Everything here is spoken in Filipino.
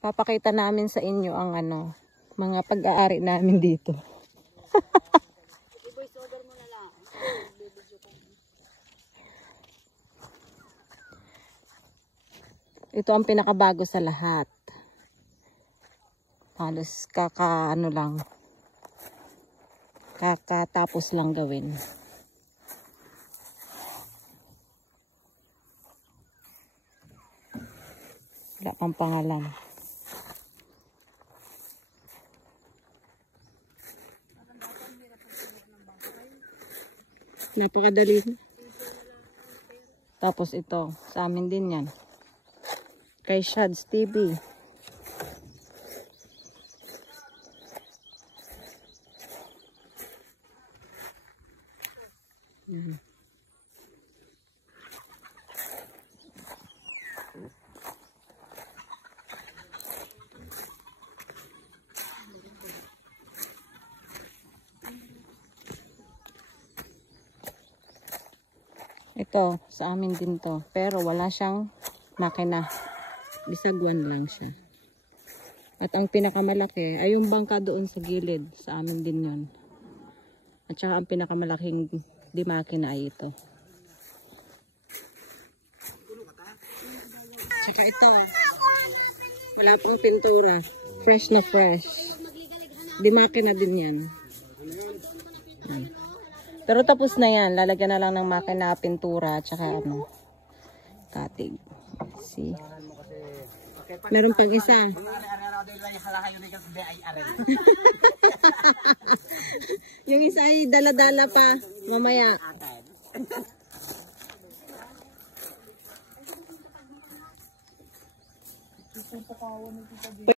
Papakita namin sa inyo ang ano, mga pag-aari namin dito. Ito ang pinakabago sa lahat. Halos kakatapos lang gawin. Wala pang pangalan. Napakadali. Tapos ito, sa amin din yan. Kay Shads TV. Ito, sa amin din to. Pero wala siyang makina. Bisagwan lang siya. At ang pinakamalaki ay yung bangka doon sa gilid. Sa amin din yun. At saka ang pinakamalaking di makina ay ito. Tsaka ito. Wala pang pintura. Fresh na fresh. Di makina din yan. Pero tapos na yan. Lalagyan na lang ng makina, pintura, at saka ano, katig. See? Meron pang isa. Yung isa ay dala-dala pa. Mamaya.